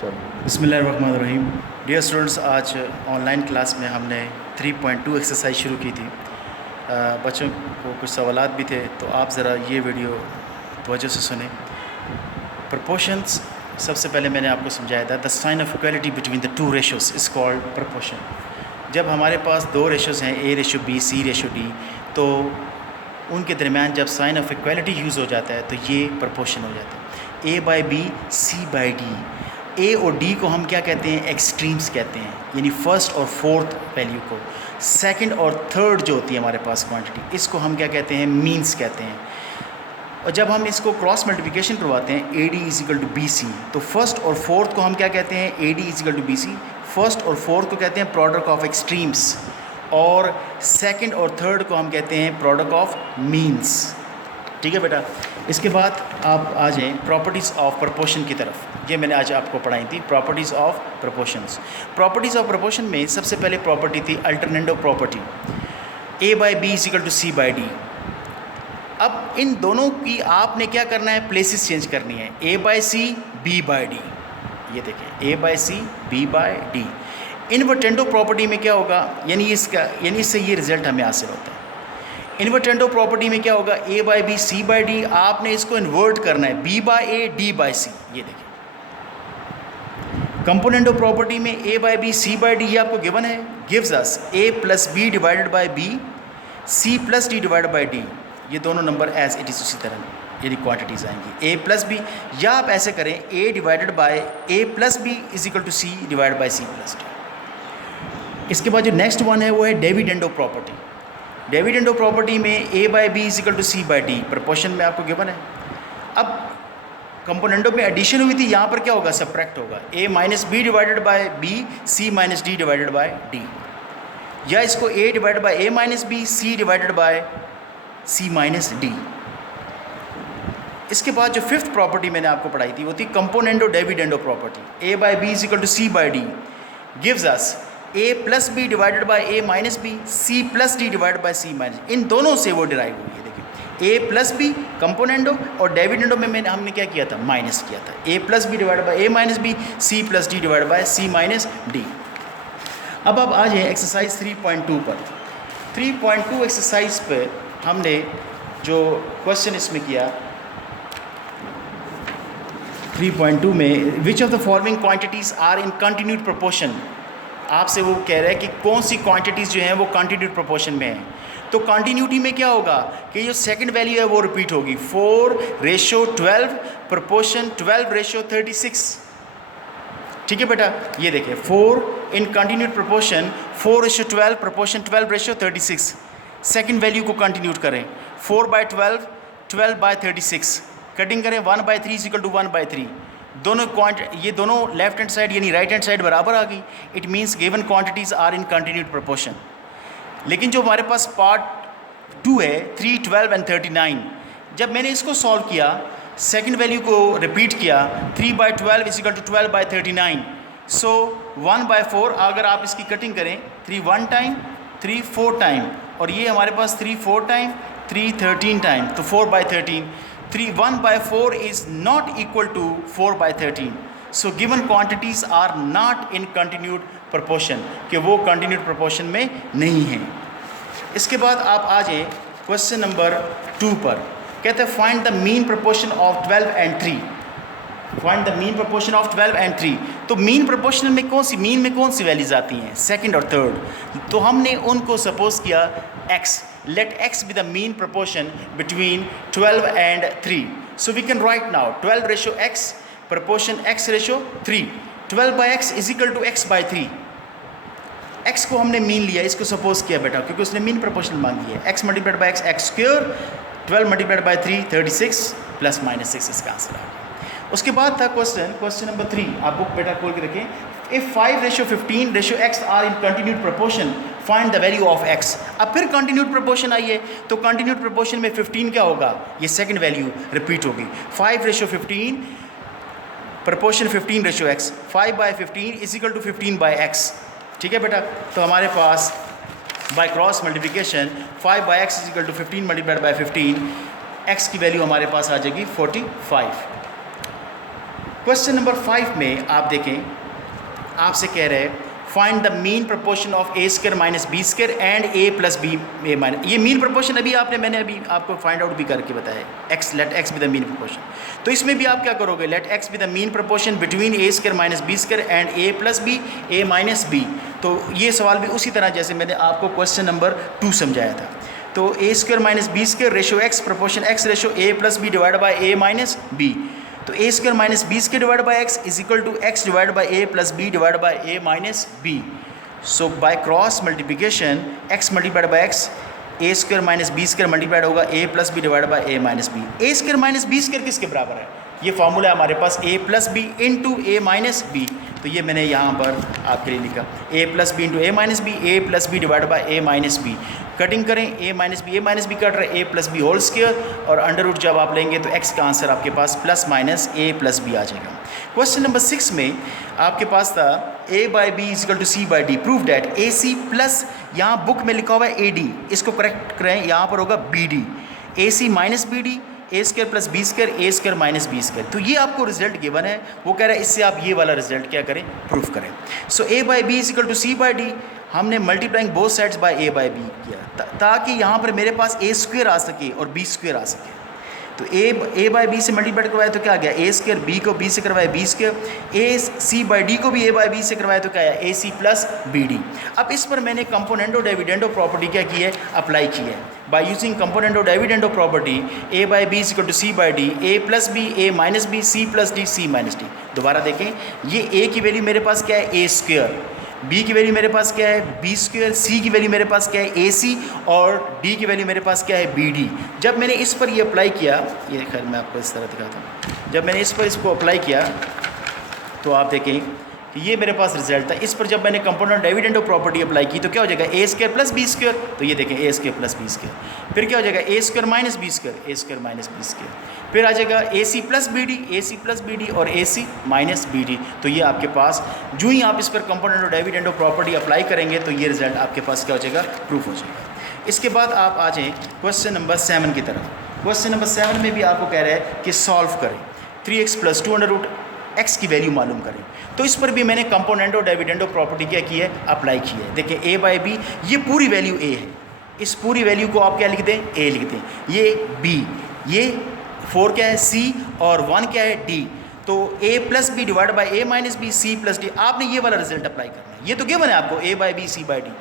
चलो। बिस्मिल्लाहिर्रहमानिर्रहीम। Dear students, आज ऑनलाइन क्लास में हमने 3.2 एक्सरसाइज शुरू की थी। बच्चों को कुछ सवालात भी थे, तो आप ज़रा ये वीडियो तवज्जो से सुने। प्रपोर्शंस, सबसे पहले मैंने आपको समझाया था, the sign of equality between the two ratios is called proportion. जब हमारे पास दो रेशोज़ हैं, A ratio B, C ratio D, तो उनके दरमियान जब साइन ऑफ इक्वलिटी यूज़ हो जाता है तो ये प्रपोर्शन हो जाता है। A by B, C by D। ए और डी को हम क्या कहते हैं? एक्सट्रीम्स कहते हैं, यानी फर्स्ट और फोर्थ वैल्यू को। सेकंड और थर्ड जो होती है हमारे पास क्वांटिटी, इसको हम क्या कहते हैं? मीन्स कहते हैं। और जब हम इसको क्रॉस मल्टीप्लिकेशन करवाते हैं, A D is equal to B C, तो फर्स्ट और फोर्थ को हम क्या कहते हैं? A D is equal to B C. First और फोर्थ को कहते हैं प्रोडक्ट ऑफ एक्सट्रीम्स, और सेकंड और थर्ड को हम कहते हैं प्रोडक्ट ऑफ मीन्स। ठीक है बेटा। इसके बाद आप आ जाएँ प्रॉपर्टीज़ ऑफ प्रपोर्शन की तरफ। ये मैंने आज आपको पढ़ाई थी, properties of proportions. Properties of proportion में सबसे पहले प्रॉपर्टी थी alternative property, A by B is equal to C by D. अब इन दोनों की आपने क्या करना है? प्लेसेस चेंज करनी है, A by C, B by D. ये देखें, A by C, B by D. Invertendo property में क्या होगा? यानी इससे ये रिजल्ट हमें हासिल होता है। इन्वर्टेंडो प्रॉपर्टी में क्या होगा? A by B, C by D. आपने इसको इन्वर्ट करना है, B by A, D by C. ये देखिए, कंपोनेंटो प्रॉपर्टी में A by B, C by D, ये आपको गिवन है। Gives us A plus B divided by B, C plus D divided by D. ये दोनों नंबर एज इट इज़ उसी तरह यदि क्वांटिटीज़ आएंगी, ए प्लस बी, या आप ऐसे करें A divided by A plus B is equal to C divide by C plus D. इसके बाद जो नेक्स्ट वन है वो है डिविडेंडो प्रॉपर्टी। डिविडेंडो प्रॉपर्टी में A by B is equal to C by D, proportion में आपको given है। अब कंपोनेंटों में एडिशन हुई थी, यहाँ पर क्या होगा? सब्ट्रैक्ट होगा, A minus B divided by B, C minus D divided by D. या इसको A divided by A minus B, C divided by C minus D. इसके बाद जो फिफ्थ प्रॉपर्टी मैंने आपको पढ़ाई थी वो थी componendo dividendo property. A by B is equal to C by D gives us A plus B divided by A minus B, C plus D divided by C minus. इन दोनों से वो डिराइव हुई है। देखिए, ए प्लस बी कंपोनेंटो, और dividendo में हमने क्या किया था? माइनस किया था। A plus B divided by A minus B, C plus D divided by C minus d. अब आप आ जाए एक्सरसाइज 3.2 पर। 3.2 एक्सरसाइज पे हमने जो क्वेश्चन इसमें किया 3.2 में, which of the following quantities are in continued proportion. आपसे वो कह रहा है कि कौन सी क्वांटिटीज़ जो हैं वो कंटिन्यूड प्रोपोर्शन में हैं। तो कंटिन्यूटी में क्या होगा कि जो सेकंड वैल्यू है वो रिपीट होगी, 4:12 प्रोपोर्शन 12:36। ठीक है बेटा, ये देखिए 4 इन continued proportion 4:12 proportion 12:36। Second value को कंटिन्यूट करें, 4/12, 12/36, कटिंग करें 1/3 इज इक्वल टू 1/3। दोनों ये दोनों लेफ्ट हैंड साइड यानी राइट हैंड साइड बराबर आ गई। It means given quantities are in continued proportion. लेकिन जो हमारे पास पार्ट 2 है 3, 12 एंड 39, जब मैंने इसको सॉल्व किया, सेकंड वैल्यू को रिपीट किया, 3/12 इज इक्वल टू 12/39। सो 1/4, अगर आप इसकी कटिंग करें, 3 1 टाइम, 3 4 टाइम, और ये हमारे पास 3 4 टाइम, 3 13 टाइम, तो 4/13। 1/4 is not equal to 4/13. So given quantities are not in continued proportion, कि वो continued proportion में नहीं हैं। इसके बाद आप आ जाए क्वेश्चन नंबर 2 पर। कहते हैं find the mean proportion of 12 and 3। Find the mean proportion of 12 and 3। तो मीन proportion में मीन में कौन सी वैल्यूज आती हैं? सेकंड और थर्ड। तो हमने उनको सपोज किया x, let x be the mean proportion between 12 and 3. So we can write now 12 ratio x proportion x ratio 3. 12 by x is equal to x by 3. x को हमने mean लिया, इसको suppose किया बेटा, क्योंकि उसने मीन प्रोपोर्शन मांगी है। x multiplied by x, x square, 12 multiplied by 3, 36, plus minus 6 इसका आंसर आ गया। उसके बाद था क्वेश्चन नंबर 3। आप बुक बेटा खोल के रखें। If 5:15 ratio x are in continued proportion, find the value of x। अब फिर continued proportion आई है, तो continued proportion में 15 क्या होगा? ये सेकंड वैल्यू रिपीट होगी। 5:15 proportion 15:x, 5/15 is equal to 15/x। ठीक है बेटा, तो हमारे पास by cross multiplication 5/x is equal to 15 multiplied by 15, x की वैल्यू हमारे पास आ जाएगी 45। क्वेश्चन नंबर 5 में आप देखें, आपसे कह रहे हैं find the mean proportion of A square minus B square and A plus B A minus. ये मीन प्रोपोर्शन मैंने अभी आपको फाइंड आउट भी करके बताया, X let X be the mean proportion. तो इसमें भी आप क्या करोगे, let X be the mean proportion between A square minus B square and A plus B A minus B. तो ये सवाल भी उसी तरह जैसे मैंने आपको क्वेश्चन नंबर 2 समझाया था। तो a square minus B square ratio x proportion x ratio a plus b divide by A minus B. तो a square minus B square divide by x is equal to x divide by A plus b divide by A minus b. So by cross multiplication x multiplied by x, a square minus B square multiplied होगा a plus b divide by A minus b. A square minus B square किसके बराबर है, ये formula है हमारे पास a plus b into a minus B. तो ये मैंने यहाँ पर आपके लिए लिखा a plus b into a minus b, a plus b divide by A minus b. Cutting करें, ए माइनस बी कट रहा है, a plus b whole square और अंडर रूट जब आप लेंगे तो एक्स का आंसर आपके पास plus minus a plus B आ जाएगा। क्वेश्चन नंबर 6 में आपके पास था a by B is equal to C by d, prove that a c plus, यहाँ बुक में लिखा हुआ है ए डी, इसको करेक्ट करें, यहाँ पर होगा बी डी, ए सी माइनस बी डी, ए स्क्र प्लस बी स्क्र, ए स्क्र माइनस बी स्क्र। तो ये आपको रिजल्ट गिवन है, वो कह रहा है इससे आप ये वाला रिजल्ट क्या करें, प्रूफ करें। So a by B is equal to C by d, हमने multiplying both sides by a by b किया ताकि यहाँ पर मेरे पास ए स्क्वायर आ सके और बी स्क्वायर आ सके। तो ए बाई बी से मल्टीप्लाई करवाया तो क्या आ गया, ए स्क्वायर, बी को बी से करवाया B square, A C by D को भी ए बाई बी से करवाया तो क्या आया, ए सी प्लस बी डी। अब इस पर मैंने कंपोनेंटो डिविडेंडो प्रॉपर्टी क्या की है, अप्लाई की है। By using componendo dividendo property A by B is equal to C by D, A plus B, A minus B, C plus D, C minus D. दोबारा देखें, ये ए की वैल्यू मेरे पास क्या है, ए स्क्वायर, बी की वैल्यू मेरे पास क्या है, बी स्क्वायर, सी की वैल्यू मेरे पास क्या है, ए सी, और डी की वैल्यू मेरे पास क्या है, बी डी। जब मैंने इस पर ये अप्लाई किया, ये खैर मैं आपको इस तरह दिखाता हूँ, जब मैंने इस पर इसको अप्लाई किया तो आप देखें कि ये मेरे पास रिजल्ट था। इस पर जब मैंने कंपोनेंट डिविडेंडो प्रॉपर्टी अप्लाई की तो क्या हो जाएगा, ए स्क्वायर प्लस बी स्क्वायर, तो ये देखें ए स्क्वायर प्लस बी स्क्वायर। फिर क्या हो जाएगा, ए स्क्वायर माइनस बी स्क्वायर, ए स्क्वायर माइनस बी स्क्वायर। फिर आ जाएगा ए सी प्लस बी डी, ए सी प्लस बी डी और ए सी माइनस बी डी। तो ये आपके पास जो ही आप इस पर कंपोनेंट डिविडेंडो प्रॉपर्टी अप्लाई करेंगे तो ये रिजल्ट आपके पास क्या हो जाएगा, प्रूफ हो जाएगा। इसके बाद आप आ जाएँ क्वेश्चन नंबर 7 की तरफ। क्वेश्चन नंबर 7 में भी आपको कह रहा है कि सॉल्व करें, 3x plus 2 under root X की वैल्यू मालूम करें। तो इस पर भी मैंने कंपोनेंटो डिविडेंडो प्रॉपर्टी क्या की है, अप्लाई की है। देखिए ए बाई बी, ये पूरी वैल्यू ए है, इस पूरी वैल्यू को आप क्या लिख दें, ए लिख दें। ये बी, ये 4 क्या है, सी, और 1 क्या है, डी। तो a plus b divide by A minus B, C plus d. आपने ये वाला रिजल्ट अप्लाई करना है। ये तो गिवन है आपको, a by B C by D.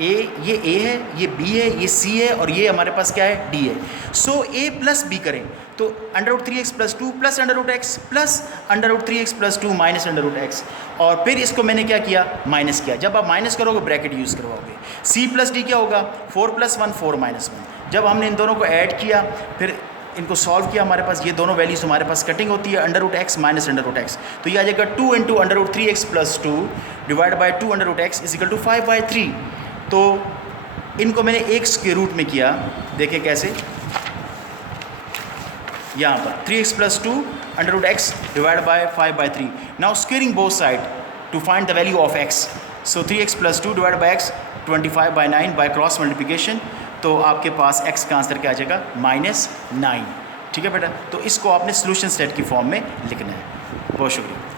ये ए है, ये बी है, ये सी है, और ये हमारे पास क्या है, डी है। सो ए प्लस बी करें तो under root 3x plus 2 plus under root X plus under root 3x plus 2 minus under root X, और फिर इसको मैंने क्या किया, माइनस किया। जब आप माइनस करोगे ब्रैकेट यूज़ करवाओगे। सी प्लस डी क्या होगा, 4 प्लस 1 4 माइनस 1। जब हमने इन दोनों को ऐड किया, फिर इनको सॉल्व किया, हमारे पास ये दोनों वैल्यूज हमारे पास कटिंग होती है, under root X minus under root X. तो ये आ जाएगा 2 into under root 3x plus 2 divide by 2 under root X is equal to 5/3। तो इनको मैंने एक स्क्वायर रूट में किया, देखें कैसे, यहाँ पर 3x plus 2 under root X divide by 5/3। Now squaring both side to find the value of x। So 3x plus 2 divide by X 25/9 by cross multiplication. तो आपके पास x का आंसर क्या आ जाएगा, -9। ठीक है बेटा, तो इसको आपने सोल्यूशन सेट की फॉर्म में लिखना है। बहुत शुक्रिया।